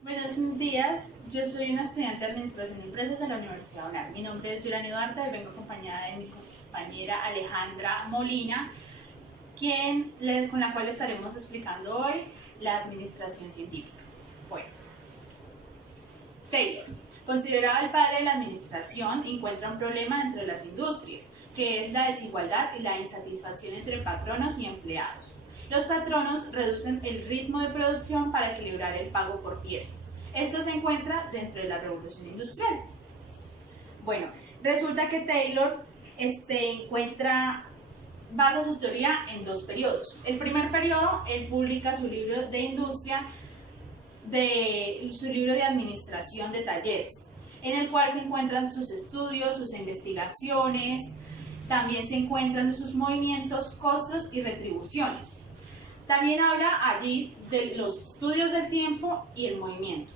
Buenos días, yo soy una estudiante de Administración de Empresas en la Universidad UNAM. Mi nombre es Yulani Duarte y vengo acompañada de mi compañera Alejandra Molina, con la cual estaremos explicando hoy la administración científica. Bueno, Taylor, considerado el padre de la administración, encuentra un problema dentro de las industrias, que es la desigualdad y la insatisfacción entre patronos y empleados. Los patronos reducen el ritmo de producción para equilibrar el pago por pieza. Esto se encuentra dentro de la revolución industrial. Bueno, resulta que Taylor basa su teoría en dos periodos. El primer periodo, él publica su libro de industria, su libro de administración de talleres, en el cual se encuentran sus estudios, sus investigaciones, también se encuentran sus movimientos, costos y retribuciones. También habla allí de los estudios del tiempo y el movimiento.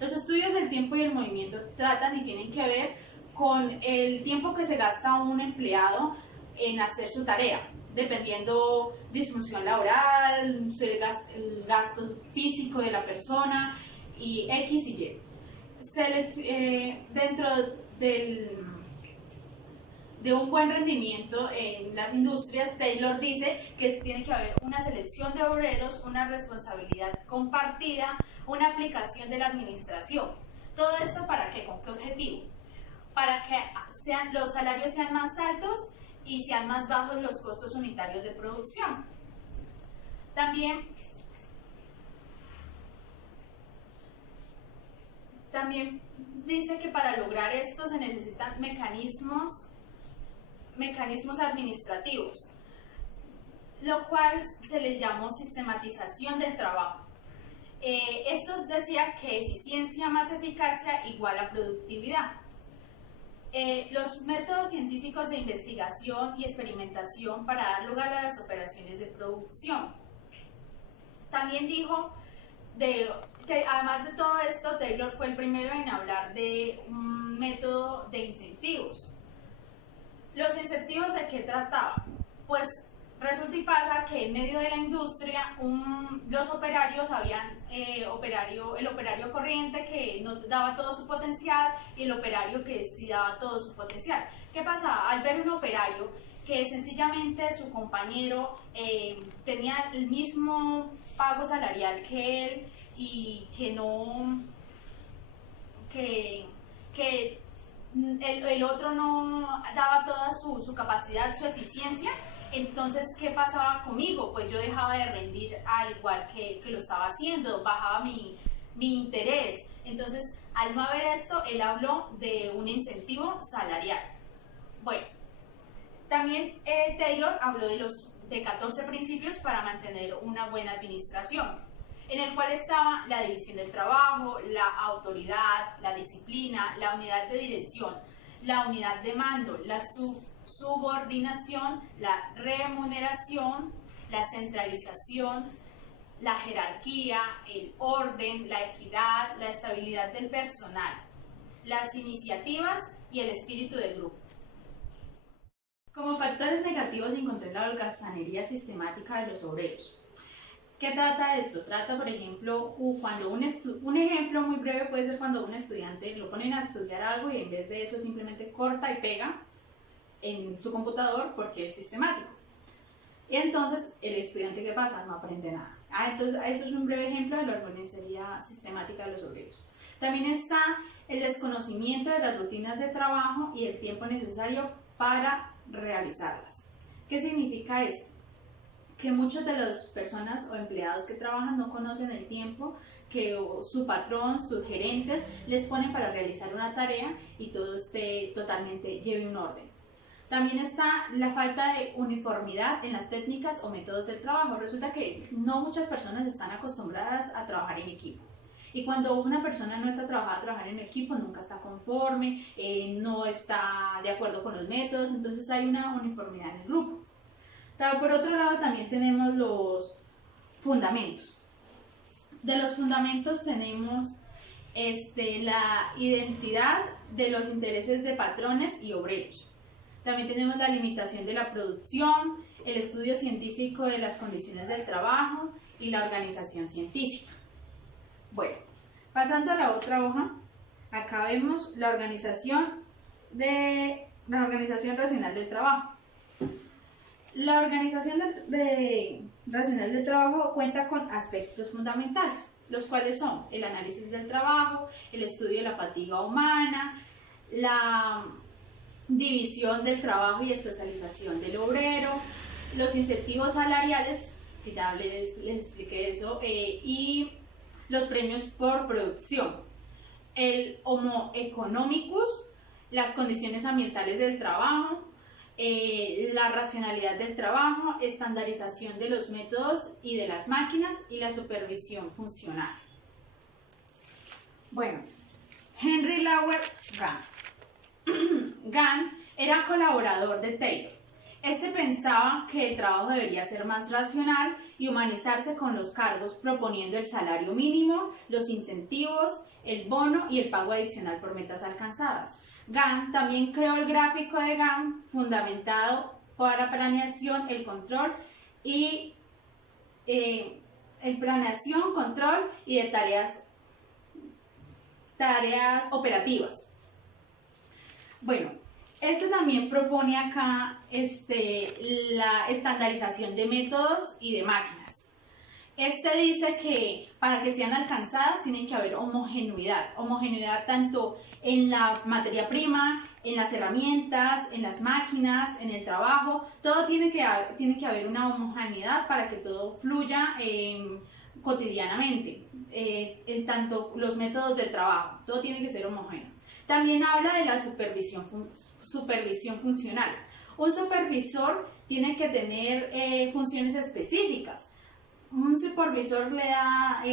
Los estudios del tiempo y el movimiento tratan y tienen que ver con el tiempo que se gasta un empleado en hacer su tarea, dependiendo disfunción laboral, el gasto físico de la persona y X y Y. Dentro de un buen rendimiento en las industrias, Taylor dice que tiene que haber una selección de obreros, una responsabilidad compartida, una aplicación de la administración. ¿Todo esto para qué? ¿Con qué objetivo? Para que los salarios sean más altos y sean más bajos los costos unitarios de producción. También dice que para lograr esto se necesitan mecanismos administrativos, lo cual se les llamó sistematización del trabajo. Esto decía que eficiencia más eficacia igual a productividad. Los métodos científicos de investigación y experimentación para dar lugar a las operaciones de producción. También dijo que además de todo esto, Taylor fue el primero en hablar de un método de incentivos. ¿Los incentivos de qué trataba? Pues resulta y pasa que en medio de la industria los operarios el operario corriente que no daba todo su potencial y el operario que sí daba todo su potencial. ¿Qué pasaba? Al ver un operario que sencillamente su compañero tenía el mismo pago salarial que él y que el otro no daba toda su capacidad, su eficiencia, entonces, ¿qué pasaba conmigo? Pues yo dejaba de rendir al igual que lo estaba haciendo, bajaba mi interés. Entonces, al no haber esto, él habló de un incentivo salarial. Bueno, también Taylor habló de 14 principios para mantener una buena administración, en el cual estaba la división del trabajo, la autoridad, la disciplina, la unidad de dirección, la unidad de mando, la subordinación, la remuneración, la centralización, la jerarquía, el orden, la equidad, la estabilidad del personal, las iniciativas y el espíritu de grupo. Como factores negativos encontré la holgazanería sistemática de los obreros. ¿Qué trata esto? Trata, por ejemplo, cuando un ejemplo muy breve puede ser cuando un estudiante lo ponen a estudiar algo y en vez de eso simplemente corta y pega en su computador porque es sistemático. Y entonces, ¿el estudiante qué pasa? No aprende nada. Entonces, eso es un breve ejemplo de la holgazanería sistemática de los obreros. También está el desconocimiento de las rutinas de trabajo y el tiempo necesario para realizarlas. ¿Qué significa esto? Que muchas de las personas o empleados que trabajan no conocen el tiempo que su patrón, sus gerentes les ponen para realizar una tarea y todo lleve un orden. También está la falta de uniformidad en las técnicas o métodos del trabajo. Resulta que no muchas personas están acostumbradas a trabajar en equipo. Y cuando una persona no está acostumbrada a trabajar en equipo, nunca está conforme, no está de acuerdo con los métodos, entonces hay una uniformidad en el grupo. Por otro lado, también tenemos los fundamentos. De los fundamentos tenemos la identidad de los intereses de patrones y obreros. También tenemos la limitación de la producción, el estudio científico de las condiciones del trabajo y la organización científica. Bueno, Pasando a la otra hoja, acá vemos la organización racional del trabajo. La organización racional del trabajo cuenta con aspectos fundamentales, los cuales son el análisis del trabajo, el estudio de la fatiga humana, la división del trabajo y especialización del obrero, los incentivos salariales, que ya les expliqué eso, y los premios por producción, el Homo economicus, las condiciones ambientales del trabajo, la racionalidad del trabajo, estandarización de los métodos y de las máquinas y la supervisión funcional. Bueno, Henry Lauer Gantt. Gantt era colaborador de Taylor. Este pensaba que el trabajo debería ser más racional y humanizarse con los cargos, proponiendo el salario mínimo, los incentivos, el bono y el pago adicional por metas alcanzadas. Gantt también creó el gráfico de Gantt, fundamentado para planeación, el control y de tareas operativas. Bueno, este también propone acá la estandarización de métodos y de máquinas. Este dice que para que sean alcanzadas tiene que haber homogeneidad tanto en la materia prima, en las herramientas, en las máquinas, en el trabajo. Todo tiene que haber una homogeneidad para que todo fluya cotidianamente, en tanto los métodos de trabajo, todo tiene que ser homogéneo. También habla de la supervisión funcional. Un supervisor tiene que tener funciones específicas. Un supervisor le da,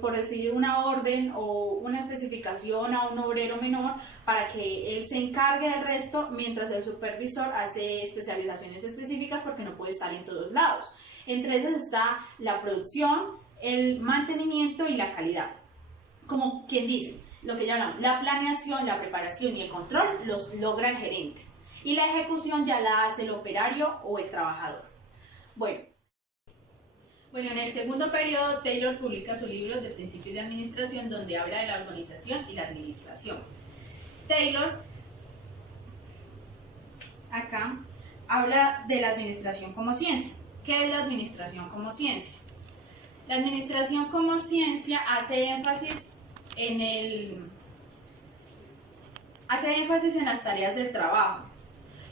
por decir, una orden o una especificación a un obrero menor para que él se encargue del resto, mientras el supervisor hace especializaciones específicas porque no puede estar en todos lados. Entre esas está la producción, el mantenimiento y la calidad. Como quien dice, lo que ya hablamos, la planeación, la preparación y el control los logra el gerente. Y la ejecución ya la hace el operario o el trabajador. Bueno, en el segundo periodo, Taylor publica su libro de Principios de Administración, donde habla de la organización y la administración. Taylor, acá, habla de la administración como ciencia. ¿Qué es la administración como ciencia? La administración como ciencia hace énfasis en las tareas del trabajo.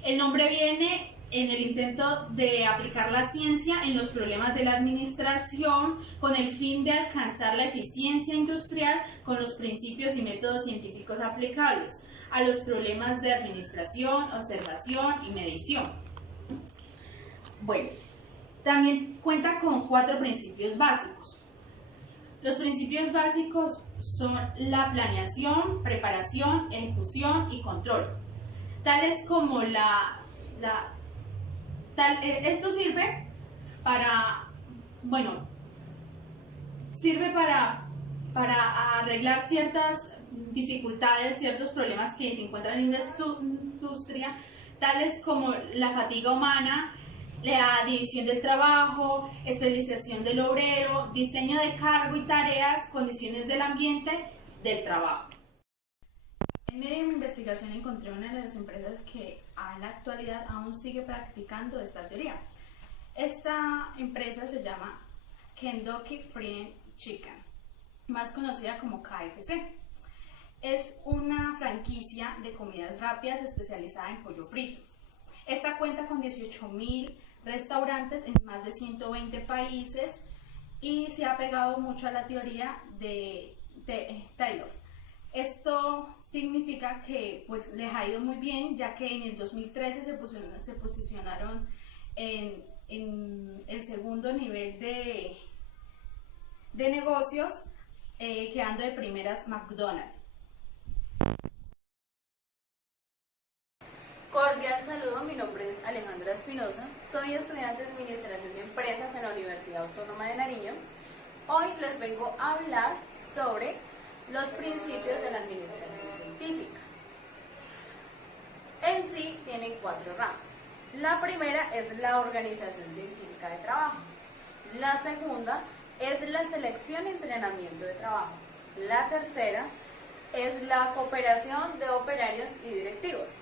El nombre viene en el intento de aplicar la ciencia en los problemas de la administración con el fin de alcanzar la eficiencia industrial con los principios y métodos científicos aplicables a los problemas de administración, observación y medición. Bueno, también cuenta con 4 principios básicos. Los principios básicos son la planeación, preparación, ejecución y control, tales como esto sirve para arreglar ciertas dificultades, ciertos problemas que se encuentran en la industria, tales como la fatiga humana, la división del trabajo, especialización del obrero, diseño de cargo y tareas, condiciones del ambiente del trabajo. En medio de mi investigación encontré una de las empresas que en la actualidad aún sigue practicando esta teoría. Esta empresa se llama Kentucky Fried Chicken, más conocida como KFC. Es una franquicia de comidas rápidas especializada en pollo frito. Esta cuenta con 18.000 restaurantes en más de 120 países y se ha pegado mucho a la teoría de Taylor. Esto significa que pues les ha ido muy bien, ya que en el 2013 se posicionaron en el segundo nivel de negocios, quedando de primeras McDonald's. Cordial saludo, mi nombre es Alejandra Espinosa, soy estudiante de Administración de Empresas en la Universidad Autónoma de Nariño. Hoy les vengo a hablar sobre los principios de la administración científica. En sí tienen 4 ramas. La primera es la organización científica de trabajo. La segunda es la selección y entrenamiento de trabajo. La tercera es la cooperación de operarios y directivos.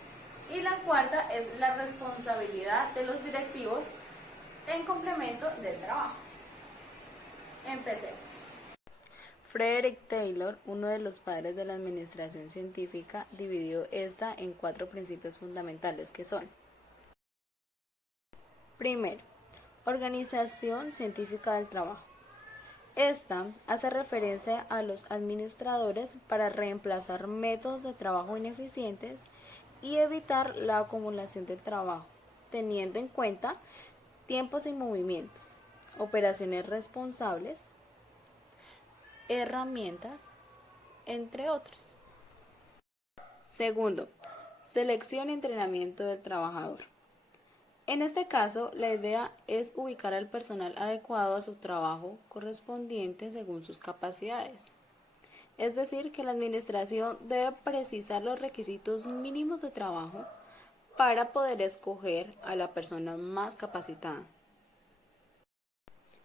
Y la cuarta es la responsabilidad de los directivos en complemento del trabajo. Empecemos. Frederick Taylor, uno de los padres de la administración científica, dividió esta en 4 principios fundamentales que son: primero, organización científica del trabajo. Esta hace referencia a los administradores para reemplazar métodos de trabajo ineficientes y evitar la acumulación de trabajo, teniendo en cuenta tiempos y movimientos, operaciones responsables, herramientas, entre otros. Segundo, selección y entrenamiento del trabajador. En este caso, la idea es ubicar al personal adecuado a su trabajo correspondiente según sus capacidades. Es decir, que la administración debe precisar los requisitos mínimos de trabajo para poder escoger a la persona más capacitada.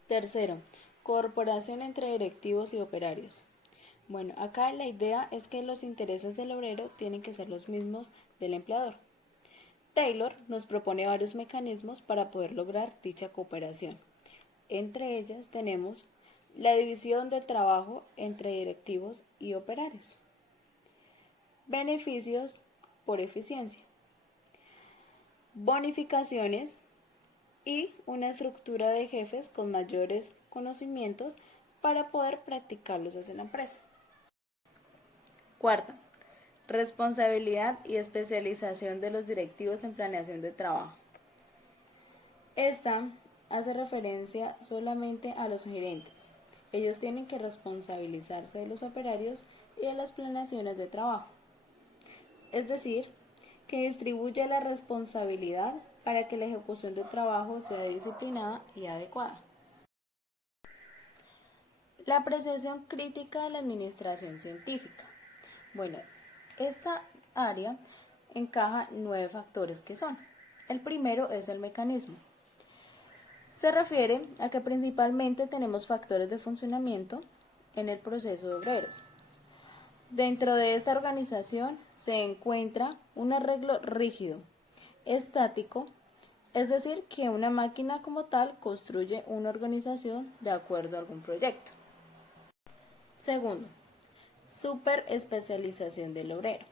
Tercero, cooperación entre directivos y operarios. Bueno, acá la idea es que los intereses del obrero tienen que ser los mismos del empleador. Taylor nos propone varios mecanismos para poder lograr dicha cooperación. Entre ellas tenemos la división del trabajo entre directivos y operarios, beneficios por eficiencia, bonificaciones y una estructura de jefes con mayores conocimientos para poder practicarlos en la empresa. Cuarta, responsabilidad y especialización de los directivos en planeación de trabajo. Esta hace referencia solamente a los gerentes. Ellos tienen que responsabilizarse de los operarios y de las planeaciones de trabajo. Es decir, que distribuye la responsabilidad para que la ejecución del trabajo sea disciplinada y adecuada. La apreciación crítica de la administración científica. Bueno, esta área encaja 9 factores que son: el primero es el mecanismo. Se refiere a que principalmente tenemos factores de funcionamiento en el proceso de obreros. Dentro de esta organización se encuentra un arreglo rígido, estático, es decir, que una máquina como tal construye una organización de acuerdo a algún proyecto. Segundo, superespecialización del obrero.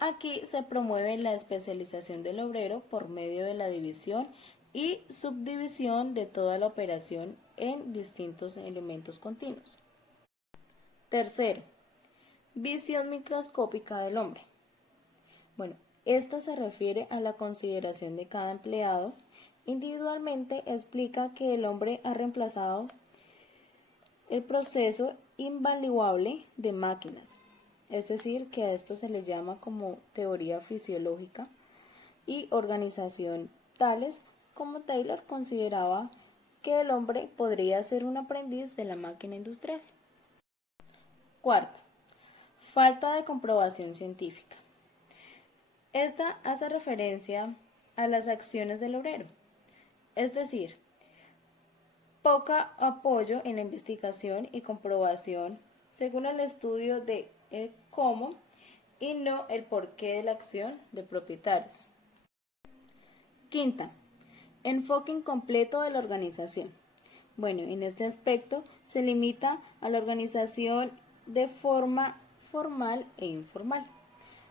Aquí se promueve la especialización del obrero por medio de la división y subdivisión de toda la operación en distintos elementos continuos. Tercero, visión microscópica del hombre. Bueno, esta se refiere a la consideración de cada empleado. Individualmente explica que el hombre ha reemplazado el proceso invaluable de máquinas, es decir, que a esto se le llama como teoría fisiológica y organización, tales como Taylor consideraba que el hombre podría ser un aprendiz de la máquina industrial. Cuarta, falta de comprobación científica. Esta hace referencia a las acciones del obrero, es decir, poco apoyo en la investigación y comprobación según el estudio de cómo y no el porqué de la acción de propietarios. Quinta, enfoque incompleto de la organización. Bueno, en este aspecto se limita a la organización de forma formal e informal,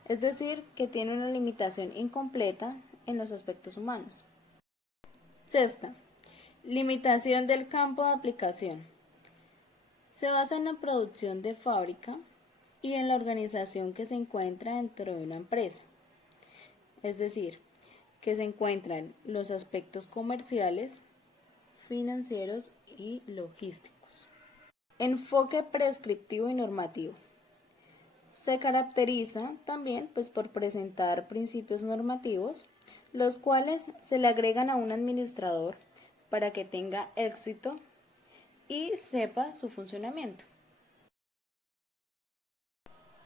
es decir, que tiene una limitación incompleta en los aspectos humanos. Sexta, limitación del campo de aplicación. Se basa en la producción de fábrica y en la organización que se encuentra dentro de una empresa, es decir, que se encuentran los aspectos comerciales, financieros y logísticos. Enfoque prescriptivo y normativo. Se caracteriza también por presentar principios normativos, los cuales se le agregan a un administrador para que tenga éxito y sepa su funcionamiento.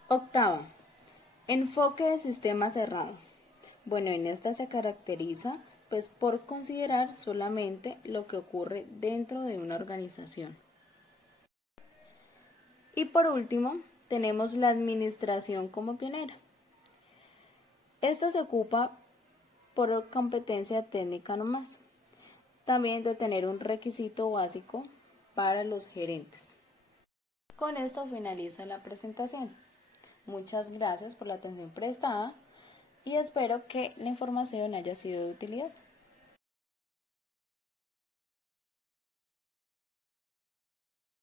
Octava, enfoque de sistema cerrado. Bueno, en esta se caracteriza pues por considerar solamente lo que ocurre dentro de una organización. Y por último, tenemos la administración como pionera. Esta se ocupa por competencia técnica nomás, también de tener un requisito básico para los gerentes. Con esto finaliza la presentación. Muchas gracias por la atención prestada y espero que la información haya sido de utilidad.